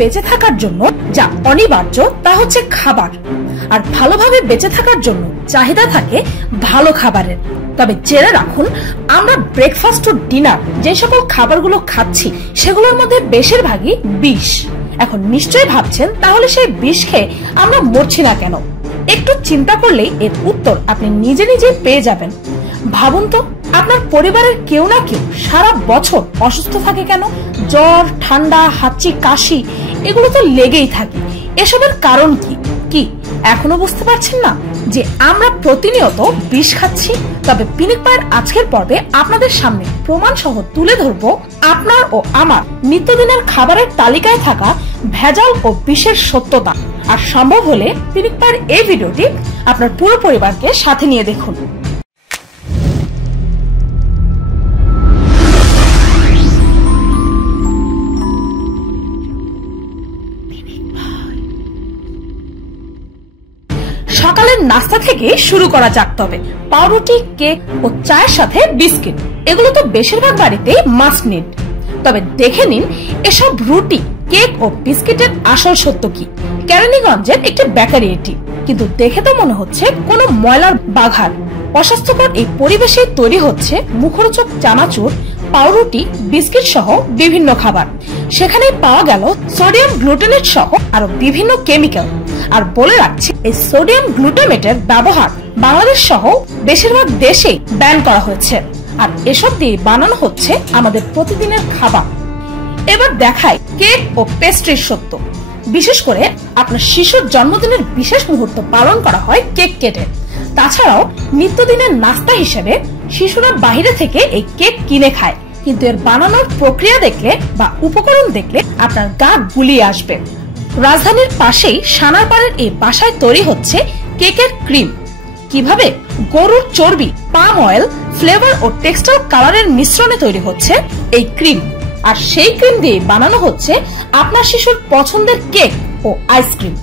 বেঁচে থাকার জন্য যা অনিবার্য তা হচ্ছে খাবার, আর ভালোভাবে বেঁচে থাকার জন্য চাহিদা থাকে ভালো খাবারের। তবে জেনে রাখুন, আমরা ব্রেকফাস্ট ও ডিনার যে সকল খাবারগুলো খাচ্ছি সেগুলোর মধ্যে বেশিরভাগই বিষ। এখন নিশ্চয়ই ভাবছেন, তাহলে সেই বিষ খেয়ে আমরা মরছি না কেন? একটু চিন্তা করলেই এর উত্তর আপনি নিজে নিজেই পেয়ে যাবেন। ভাবুন তো, আপনার পরিবারের কেউ না কেউ সারা বছর অসুস্থ থাকে কেন? জ্বর, ঠান্ডা, হাঁচি, কাশি এগুলো তো লেগেই থাকে। এসবের কারণ কি কি এখনো বুঝতে পারছেন না যে আমরা প্রতিনিয়ত বিষ খাচ্ছি? তবে পিনিক পায়ের আজকের পর্বে আপনাদের সামনে প্রমাণ সহ তুলে ধরবো আপনার ও আমার নিত্যদিনের খাবারের তালিকায় থাকা ভেজাল ও বিষের সত্যতা। আর সম্ভব হলে পিনিক পায়ের এই ভিডিওটি আপনার পুরো পরিবারকে সাথে নিয়ে দেখুন। সকালের নাস্তা থেকে শুরু করা যাক। তবে পাউরুটি, কেক ও চায়ের সাথে বিস্কিট এগুলো তো বেশিরভাগ বাড়িতেই মাস্ট নিড। তবে দেখে নিন এসব রুটি, কেক ও বিস্কিটের আসল সত্য কি। কেরানীগঞ্জের একটি বেকারি এটি, কিন্তু দেখে তো মনে হচ্ছে কোনো ময়লার বাঘার। অস্বাস্থ্যকর এই পরিবেশে তৈরি হচ্ছে মুখরোচক চানাচুর, পাউরুটি, বিস্কিট সহ বিভিন্ন খাবার। সেখানে পাওয়া গেল সোডিয়াম গ্লুটেনেট সহ আরো বিভিন্ন কেমিক্যাল। আর বলে রাখছি, এই সোডিয়াম গ্লুটামেটের ব্যবহার বাংলাদেশ সহ বেশিরভাগ দেশেই ব্যান করা হয়েছে। আর এসব দিয়ে বানানো হচ্ছে আমাদের প্রতিদিনের খাবার। এবার দেখাই কেক ও পেস্ট্রির সত্য। বিশেষ করে আপনার শিশুর জন্মদিনের বিশেষ মুহূর্ত পালন করা হয় কেক কেটে। তাছাড়াও নিত্যদিনের নাস্তা হিসেবে শিশুরা বাইরে থেকে এই কেক কিনে খায়, কিন্তু এর বানানোর প্রক্রিয়া দেখলে বা উপকরণ দেখলে আপনার গা গুলিয়ে আসবে। রাজধানীর পাশেই সানারপাড়ের এই বাসায় তৈরি হচ্ছে কেকের ক্রিম। কিভাবে? গরুর চর্বি, পাম অয়েল, ফ্লেভার ও টেক্সটাইল কালারের মিশ্রণে তৈরি হচ্ছে এই ক্রিম। আর সেই ক্রিম দিয়ে বানানো হচ্ছে আপনার শিশুর পছন্দের কেক ও আইসক্রিম।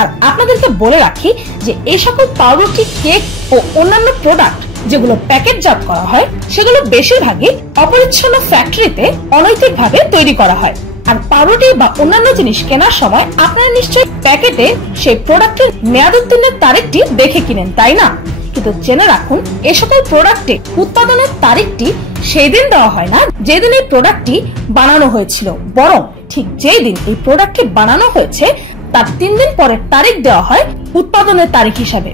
আর আপনাদেরকে বলে রাখি যে এই সকল পাউরুটি, কেক ও অন্যান্য প্রোডাক্ট যেগুলো প্যাকেটজাত করা হয় সেগুলো বেশিরভাগই অপরিচ্ছন্ন ফ্যাক্টরিতে অনৈতিকভাবে তৈরি করা হয়। আর পাউরুটি বা অন্যান্য জিনিস কেনার সময় আপনারা নিশ্চয়ই প্যাকেটে সেই প্রোডাক্টের মেয়াদ উত্তীর্ণের তারিখটি দেখে কিনেন, তাই না? কিন্তু জেনে রাখুন, এ সকল প্রোডাক্টে উৎপাদনের তারিখটি সেই দিন দেওয়া হয় না যেদিন এই প্রোডাক্টটি বানানো হয়েছিল, বরং ঠিক যেই দিন এই প্রোডাক্টটি বানানো হয়েছে তার 3 দিন পরের তারিখ দেওয়া হয় উৎপাদনের তারিখ হিসাবে।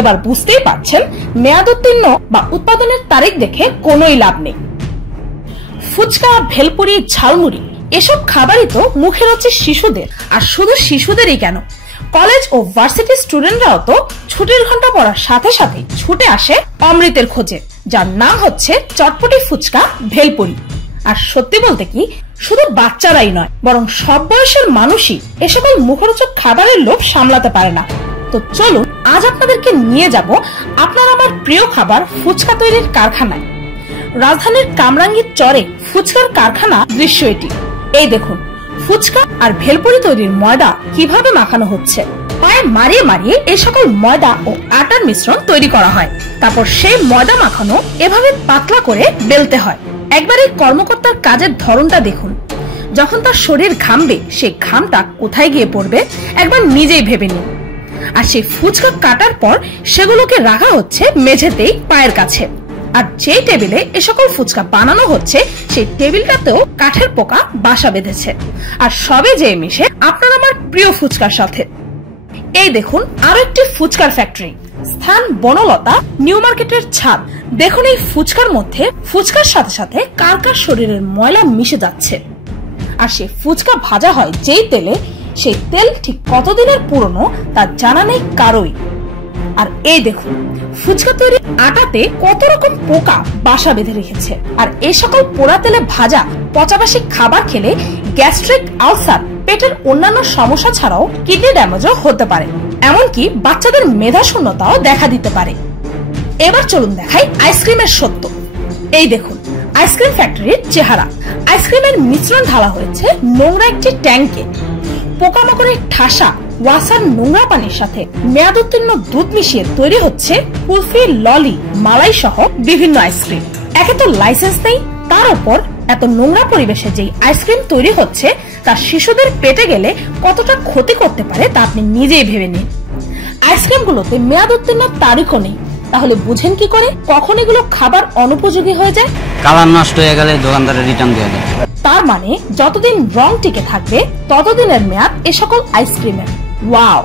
এবার বুঝতেই পারছেন, মেয়াদ উত্তীর্ণ বা উৎপাদনের তারিখ দেখে কোনোই লাভ নেই। ফুচকা, ভেলপুরি, ঝালমুড়ি এসব খাবারই তো মুখে রয়েছে শিশুদের। আর শুধু শিশুদেরই কেন, কলেজ ও ভার্সিটি স্টুডেন্টরাও তো ছুটির ঘন্টা পড়ার সাথে সাথে ছুটে আসে অমৃতের খোঁজে, যার নাম হচ্ছে চটপটি ফুচকা, ভেলপুরি। আর সত্যি বলতে কি, শুধু বাচ্চারাই নয়, বরং সব বয়সের মানুষই এ সকল মুখরোচক খাবারের লোভ সামলাতে পারে না। তো চলুন আজ আপনাদেরকে নিয়ে যাব আপনার আমার প্রিয় খাবার ফুচকা তৈরির কারখানায়। রাজধানীর কামরাঙ্গীর চরে ফুচকার কারখানা দৃশ্য এটি। এই দেখুন, ফুচকা আর ভেলপুরি তৈরির ময়দা কিভাবে মাখানো হচ্ছে। পায়ে মারিয়ে মারিয়ে এই সকল ময়দা ও আটার মিশ্রণ তৈরি করা হয়। তারপর সেই ময়দা মাখানো এভাবে পাতলা করে বেলতে হয়। একবার এই কর্মকর্তার কাজের ধরনটা দেখুন। যখন তার শরীর ঘামবে, সেই ঘামটা কোথায় গিয়ে পড়বে একবার নিজেই ভেবে নিন। আর সেই ফুচকা কাটার পর সেগুলোকে রাখা হচ্ছে মেঝেতেই পায়ের কাছে। আর যে টেবিলে এ সকল ফুচকা বানানো হচ্ছে সেই টেবিলটাতেও কাঠের পোকা বাসা বেঁধেছে। আর সবে যে মিশে আপনার আমার প্রিয় ফুচকার সাথে। এই দেখুন আরো একটি ফুচকার ফ্যাক্টরি, স্থান বনলতা, নিউ মার্কেটের ছাদ। দেখুন এই ফুচকার মধ্যে ফুচকার সাথে সাথে কার কার শরীরের ময়লা মিশে যাচ্ছে। আর সেই ফুচকা ভাজা হয় যেই তেলে, সেই তেল ঠিক কতদিনের পুরনো তা জানা নেই কারোই। আর এই দেখুন ফুচকা তৈরির আটাতে কত রকম পোকা বাসা বেঁধে রেখেছে। আর এই সকল পোড়া তেলে ভাজা পচাবাসি খাবার খেলে গ্যাস্ট্রিক আলসার, পেটের অন্যান্য সমস্যা ছাড়াও কিডনি ড্যামেজও হতে পারে। এমনকি বাচ্চাদের মেধা শূন্যতাও দেখা দিতে পারে। এবার চলুন দেখাই আইসক্রিমের সত্য। এই দেখুন আইসক্রিম ফ্যাক্টরির চেহারা। আইসক্রিমের মিশ্রণ ঢালা হয়েছে নোংরা একটি ট্যাঙ্কে। পোকামাকড়ের ঠাসা ওয়াসার নোংরা পানির সাথে মেয়াদ উত্তীর্ণ দুধ মিশিয়ে তৈরি হচ্ছে কুলফি, ললি, মালাই সহ বিভিন্ন আইসক্রিম। একে তো লাইসেন্স নেই, তার উপর এত নোংরা পরিবেশে যে আইসক্রিম তৈরি হচ্ছে তা শিশুদের পেটে গেলে কতটা ক্ষতি করতে পারে তা আপনি নিজেই ভেবে নিন। আইসক্রিমগুলোতে মেয়াদ উত্তীর্ণের তারিখও নেই, তাহলে বুঝেন কি করে কখন এগুলো খাবার অনুপযোগী হয়ে যায়? কালার নষ্ট হয়ে গেলে দোকানদারের রিটার্ন দিয়ে দেয়। তার মানে যতদিন রং টিকে থাকবে ততদিনের মেয়াদ এ সকল আইসক্রিমের। ওয়াও,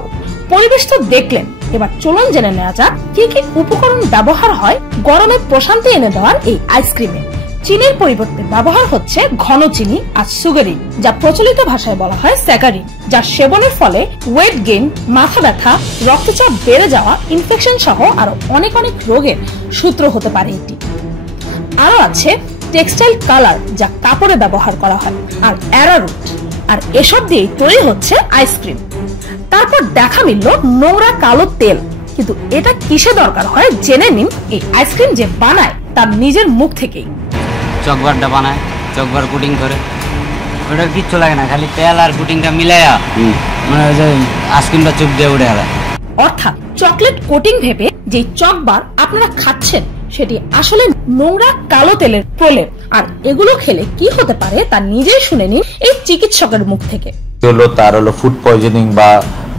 পরিবেশ তো দেখলেন, এবার চলুন জেনে নেওয়া যাক কি কি উপকরণ ব্যবহার হয় গরমে প্রশান্তি এনে দেওয়ার এই আইসক্রিমে। চিনির পরিবর্তে ব্যবহার হচ্ছে ঘন চিনি আর সুগারিন, যা প্রচলিত ভাষায় বলা হয় স্যাকারিন, যার সেবনের ফলে ওয়েট গেইন, মাথা ব্যথা, রক্তচাপ বেড়ে যাওয়া, ইনফেকশন সহ আরো অনেক রোগের সূত্র হতে পারে এটি। আরো আছে টেক্সটাইল কালার, যা কাপড়ে ব্যবহার করা হয়, আর অ্যারারুট, আর এসব দিয়েই তৈরি হচ্ছে আইসক্রিম। তারপর দেখা মিলল নোংরা কালো তেল, কিন্তু এটা কিসে দরকার হয় জেনে নিন এই আইসক্রিম যে বানায় তার নিজের মুখ থেকেই। চকবারটা বানায়, চকবার কুটিং করে, ওটার কিচ্ছু লাগে না, খালি তেল আর কুটিংটা মিলাইয়া মানে ওই যে আইসক্রিমটা চুপ দিয়ে উঠে গেল। অর্থাৎ চকলেট কোটিং ভেবে যে চকবার আপনারা খাচ্ছেন সেটি আসলে নোংরা কালো তেলের প্রলেপ। আর এগুলো খেলে কি হতে পারে তা নিজেই শুনে নিন এই চিকিৎসকের মুখ থেকে। তার হলো ফুড পয়জনিং বা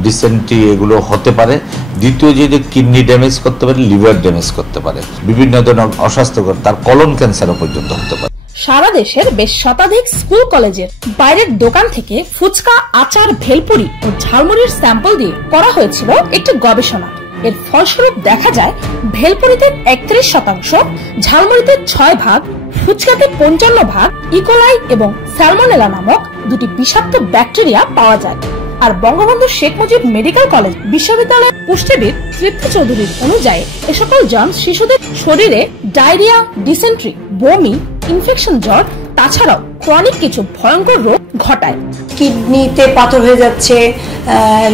ডিসেন্ট্রি এগুলো হতে পারে। দ্বিতীয় যে কিডনি ড্যামেজ করতে পারে, লিভার ড্যামেজ করতে পারে, বিভিন্ন ধরনের অস্বাস্থ্যকর, তার কলন ক্যান্সারও পর্যন্ত হতে পারে। সারা দেশের বেশ শতাধিক স্কুল কলেজের বাইরের দোকান থেকে ফুচকা, আচার, ভেলপুরি ও ঝালমুড়ির স্যাম্পল দিয়ে করা হয়েছিল একটি গবেষণা। এর ফলস্বরূপ দেখা যায় ভেলপুরিতে 31%, ঝালমুড়িতে 6 ফুচকাতে 55 ইকোলাই এবং স্যালমোনেলা নামক দুটি বিষাক্ত ব্যাকটেরিয়া পাওয়া যায়। আর বঙ্গবন্ধু শেখ মুজিব মেডিকেল কলেজ বিশ্ববিদ্যালয়ের পুষ্টিবিদ তৃপ্তি চৌধুরীর অনুযায়ী এ সকল জার্মস শিশুদের শরীরে ডায়রিয়া, ডিসেন্ট্রি, বমি, ইনফেকশন, জ্বর, তাছাড়াও ক্রনিক কিছু ভয়ঙ্কর রোগ ঘটায়। কিডনিতে পাথর হয়ে যাচ্ছে,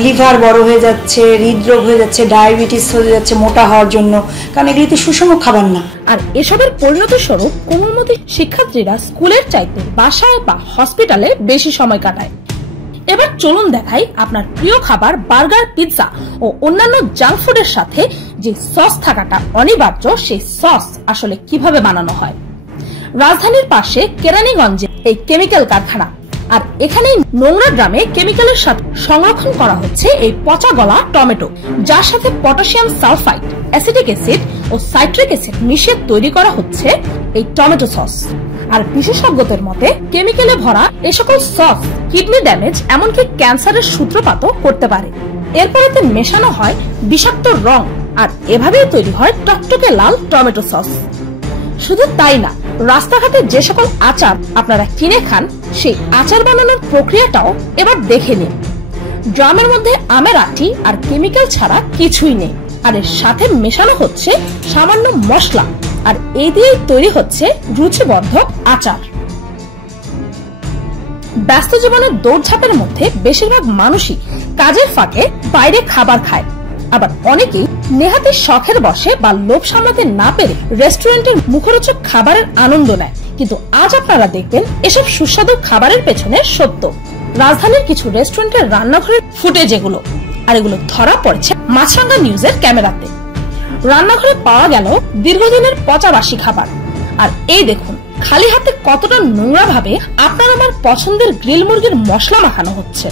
লিভার বড় হয়ে যাচ্ছে, হৃদরোগ হয়ে যাচ্ছে, ডায়াবেটিস হয়ে যাচ্ছে মোটা হওয়ার জন্য, কারণ এগুলিতে সুষম খাবার না। আর এসবের পরিণতি স্বরূপ কোমলমতি শিক্ষার্থীরা স্কুলের চাইতে বাসায় বা হসপিটালে বেশি সময় কাটায়। এবার চলুন দেখাই আপনার প্রিয় খাবার বার্গার, পিৎজা ও অন্যান্য জাঙ্ক ফুডের সাথে যে সস থাকাটা অনিবার্য, সেই সস আসলে কিভাবে বানানো হয়। রাজধানীর পাশে কেরানীগঞ্জে এই কেমিক্যাল কারখানা, আর এখানেই নোংরা ড্রামে কেমিক্যালের সাথে সংরক্ষণ করা হচ্ছে এই পচা গলা টমেটো, যার সাথে পটাশিয়াম সালফাইড, অ্যাসিটিক অ্যাসিড ও সাইট্রিক অ্যাসিড মিশিয়ে তৈরি করা হচ্ছে এই টমেটো সস। আর বিশেষজ্ঞদের মতে কেমিক্যালে ভরা এই সকল সস কিডনি ড্যামেজ, এমনকি ক্যান্সারের সূত্রপাতও করতে পারে। এরপর এতে মেশানো হয় বিষাক্ত রং, আর এভাবেই তৈরি হয় টকটকে লাল টমেটো সস। শুধু তাই না, রাস্তাঘাটে যে সকল আচার আপনারা কিনে খান, সেই আচার বানানোর প্রক্রিয়াটাও এবার দেখে নিন। ড্রামের মধ্যে আমের আটি আর কেমিক্যাল ছাড়া কিছুই নেই, আর এর সাথে মেশানো হচ্ছে সামান্য মশলা, আর এই দিয়েই তৈরি হচ্ছে রুচিবর্ধক আচার। ব্যস্ত জীবনের দৌড়ঝাঁপের মধ্যে বেশিরভাগ মানুষই কাজের ফাঁকে বাইরে খাবার খায়, আবার অনেকেই নেহাতি শখের বসে বা লোভ সামলাতে না পেরে রেস্টুরেন্টের মুখরোচক খাবারের আনন্দ নেয়। কিন্তু আজ আপনারা দেখবেন এসব সুস্বাদু খাবারের পেছনে সত্য। রাজধানীর কিছু রেস্টুরেন্টের রান্নাঘরের ফুটেজ এগুলো, আর এগুলো ধরা পড়েছে মাছরাঙ্গা নিউজের ক্যামেরাতে। রান্নাঘরে পাওয়া গেল দীর্ঘদিনের পচা বাসি খাবার, আর এই দেখুন খালি হাতে কতটা নোংরা ভাবে আপনার আমার পছন্দের গ্রিল মুরগির মশলা মাখানো হচ্ছে।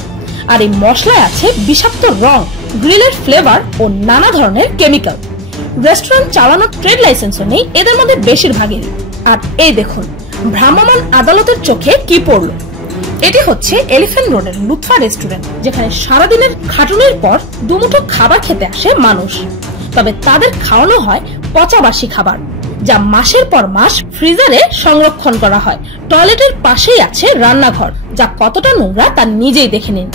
আর এই মশলায় আছে বিষাক্ত রং, গ্রিলের ফ্লেভার ও নানা ধরনের কেমিক্যাল। রেস্টুরেন্ট চালানোর ট্রেড লাইসেন্সও নেই এদের মধ্যে বেশিরভাগেরই। আর এই দেখুন ভ্রাম্যমাণ আদালতের চোখে কি পড়লো। এটি হচ্ছে এলিফ্যান্ট রোডের লুৎফা রেস্টুরেন্ট, যেখানে সারাদিনের খাটুনির পর দুমুঠো খাবার খেতে আসে মানুষ। তবে তাদের খাওয়ানো হয় পচা বাসি খাবার, যা মাসের পর মাস ফ্রিজারে সংরক্ষণ করা হয়। টয়লেটের পাশেই আছে রান্নাঘর, যা কতটা নোংরা তা নিজেই দেখে নিন।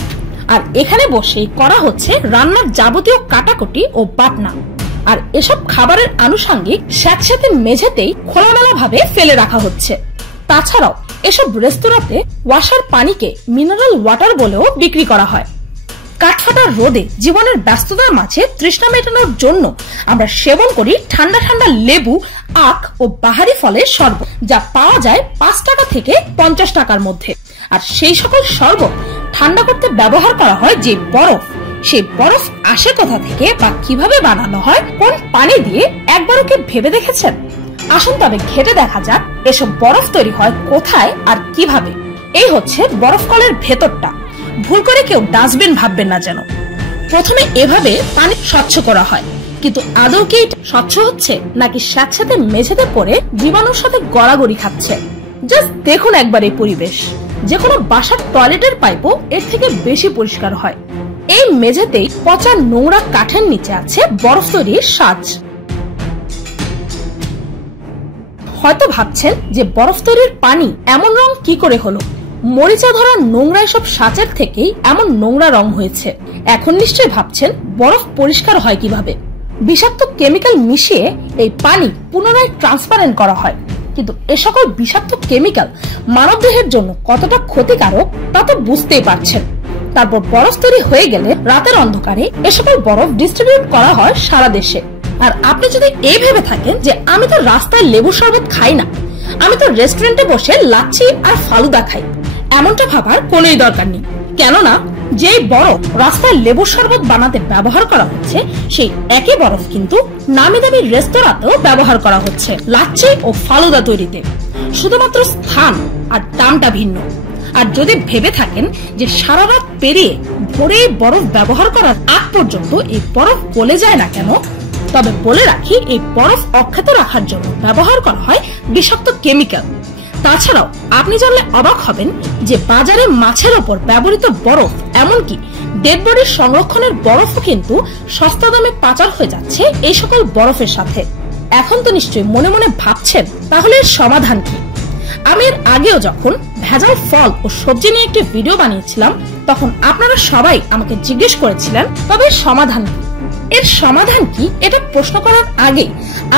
আর এখানে বসেই করা হচ্ছে রান্নার যাবতীয় কাটাকুটি ও বাটনা। আর এসব খাবারের আনুষঙ্গিক স্যাঁতস্যাঁতে মেঝেতেই খোলামেলা ভাবে ফেলে রাখা হচ্ছে। তাছাড়াও এসব রেস্তোরাঁতে ওয়াসার পানিকে মিনারেল ওয়াটার বলেও বিক্রি করা হয়। কাঠফাটার রোদে জীবনের ব্যস্ততার মাঝে তৃষ্ণা মেটানোর জন্য আমরা সেবন করি ঠান্ডা ঠান্ডা লেবু, আখ ও বাহারি ফলের শরবত, যা পাওয়া যায় 5 টাকা থেকে 50 টাকার মধ্যে। আর সেই সকল শরবত ঠান্ডা করতে ব্যবহার করা হয় যে বরফ, সেই বরফ আসে কোথা থেকে বা কিভাবে বানানো হয়, কোন পানি দিয়ে, একবারও কি ভেবে দেখেছেন? আসুন তবে ঘেটে দেখা যাক এসব বরফ তৈরি হয় কোথায় আর কিভাবে। এই হচ্ছে বরফ কলের ভেতরটা। ভুল করে কেউ ডাস্টবিন ভাববেন না যেন। প্রথমে এভাবে পানি স্বচ্ছ করা হয়, কিন্তু আদৌ কি স্বচ্ছ হচ্ছে নাকি স্যাঁতস্যাঁতে মেঝেতে পড়ে জীবাণুর সাথে গড়াগড়ি খাচ্ছে। জাস্ট দেখুন একবার এই পরিবেশ। যে কোনো বাসার টয়লেটের পাইপও এর থেকে বেশি পরিষ্কার হয়। এই মেঝেতেই পচা নোংরা কাঠের নিচে আছে বরফ তৈরির সাজ। হয়তো ভাবছেন যে বরফ তৈরির পানি এমন রং কি করে হলো। মরিচা ধরা নোংরা সব সাচের থেকেই এমন নোংরা রং হয়েছে। এখন নিশ্চয়ই ভাবছেন বরফ পরিষ্কার হয় কিভাবে। বিষাক্ত কেমিক্যাল মিশিয়ে এই পানি পুনরায় ট্রান্সপারেন্ট করা হয়, কিন্তু এ সকল বিষাক্ত কেমিক্যাল মানবদেহের জন্য কতটা ক্ষতিকারক তা তো বুঝতেই পারছেন। তারপর বরফ তৈরি হয়ে গেলে রাতের অন্ধকারে এ সকল বরফ ডিস্ট্রিবিউট করা হয় সারা দেশে। আর আপনি যদি এই ভেবে থাকেন যে আমি তো রাস্তায় লেবু শরবত খাই না, আমি তো রেস্টুরেন্টে বসে লাচ্ছি আর ফালুদা খাই, এমনটা ভাবার কোনোই দরকার নেই। কেননা যে বরফ রাস্তায় লেবু শরবত বানাতে ব্যবহার করা হচ্ছে, সেই একই বরফ কিন্তু নামি দামি রেস্তোরাঁতেও ব্যবহার করা হচ্ছে লাচ্ছি ও ফালুদা তৈরিতে। শুধুমাত্র স্থান আর দামটা ভিন্ন। আর যদি ভেবে থাকেন যে সারা রাত পেরিয়ে ভোরে বরফ ব্যবহার করার আগ পর্যন্ত এই বরফ গলে যায় না কেন, তবে বলে রাখি এই বরফ অক্ষত রাখার জন্য ব্যবহার করা হয় বিষাক্ত কেমিক্যাল। তাছাড়াও আপনি জানলে অবাক হবেন যে বাজারে মাছের ওপর ব্যবহৃত বরফ, এমনকি ডেড বডির সংরক্ষণের বরফও কিন্তু সস্তা দামে পাচার হয়ে যাচ্ছে এই সকল বরফের সাথে। এখন তো নিশ্চয়ই মনে মনে ভাবছেন তাহলে এর সমাধান কি। আমি এর আগেও যখন ভেজাল ফল ও সবজি নিয়ে একটি ভিডিও বানিয়েছিলাম, তখন আপনারা সবাই আমাকে জিজ্ঞেস করেছিলেন তবে সমাধান কি। এর সমাধান কি এটা প্রশ্ন করার আগে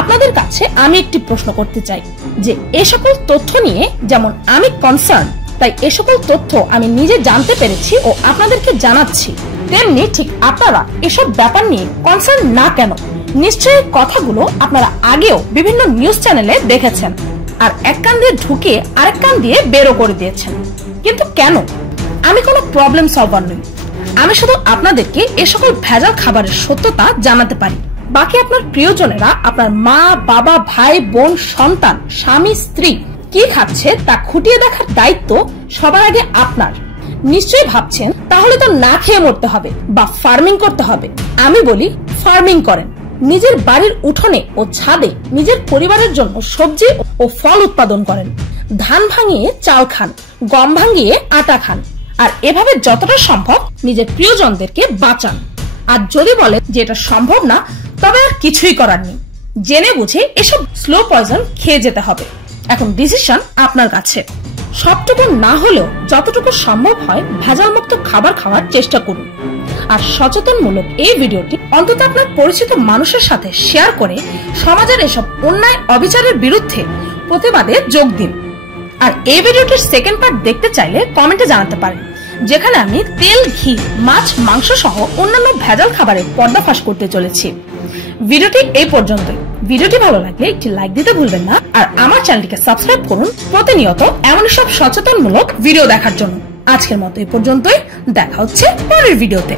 আপনাদের কাছে আমি একটি প্রশ্ন করতে চাই যে এ সকল তথ্য নিয়ে যেমন আমি কনসার্ন, তাই এ সকল তথ্য আমি নিজে জানতে পেরেছি ও আপনাদেরকে জানাচ্ছি, তেমনি ঠিক আপনারা এসব ব্যাপার নিয়ে কনসার্ন না কেন। নিশ্চয়ই কথাগুলো আপনারা আগেও বিভিন্ন নিউজ চ্যানেলে দেখেছেন আর এক কান দিয়ে ঢুকে আরেক কান দিয়ে বেরো করে দিয়েছেন। কিন্তু কেন? আমি কোনো প্রবলেম সলভার নই। আমি শুধু আপনাদেরকে এ সকল ভেজাল খাবারের সত্যতা জানাতে পারি। বাকি আপনার প্রিয়জনেরা, আপনার মা, বাবা, ভাই, বোন, সন্তান, স্বামী, স্ত্রী কি খাচ্ছে তা খুঁটিয়ে দেখার দায়িত্ব সবার আগে আপনার। নিশ্চয়ই ভাবছেন তাহলে তো না খেয়ে মরতে হবে বা ফার্মিং করতে হবে। আমি বলি ফার্মিং করেন। নিজের বাড়ির উঠোনে ও ছাদে নিজের পরিবারের জন্য সবজি ও ফল উৎপাদন করেন। ধান ভাঙিয়ে চাল খান, গম ভাঙিয়ে আটা খান, আর এভাবে যতটা সম্ভব নিজের প্রিয়জনদেরকে বাঁচান। আর যদি বলেন যে এটা সম্ভব না, তবে আর কিছুই করার নেই। জেনে বুঝে এসব স্লো পয়জন খেয়ে যেতে হবে। এখন ডিসিশন আপনার কাছে। সবটুকু না হলেও যতটুকু সম্ভব হয় ভেজাল মুক্ত খাবার খাওয়ার চেষ্টা করুন। আর সচেতনমূলক এই ভিডিওটি অন্তত আপনার পরিচিত মানুষের সাথে শেয়ার করে সমাজের এসব অন্যায় অবিচারের বিরুদ্ধে প্রতিবাদে যোগ দিন। আর এই ভিডিওটির সেকেন্ড পার্ট দেখতে চাইলে কমেন্টে জানাতে পারেন, যেখানে আমি তেল, ঘি, মাছ, মাংস সহ অন্যান্য ভেজাল খাবারের পর্দাফাশ করতে চলেছি। ভিডিওটি এই পর্যন্তই। ভিডিওটি ভালো লাগলে একটি লাইক দিতে ভুলবেন না, আর আমার চ্যানেলটিকে সাবস্ক্রাইব করুন প্রতিনিয়ত এমন সব সচেতনমূলক ভিডিও দেখার জন্য। আজকের মতো এই পর্যন্তই। দেখা হচ্ছে পরের ভিডিওতে।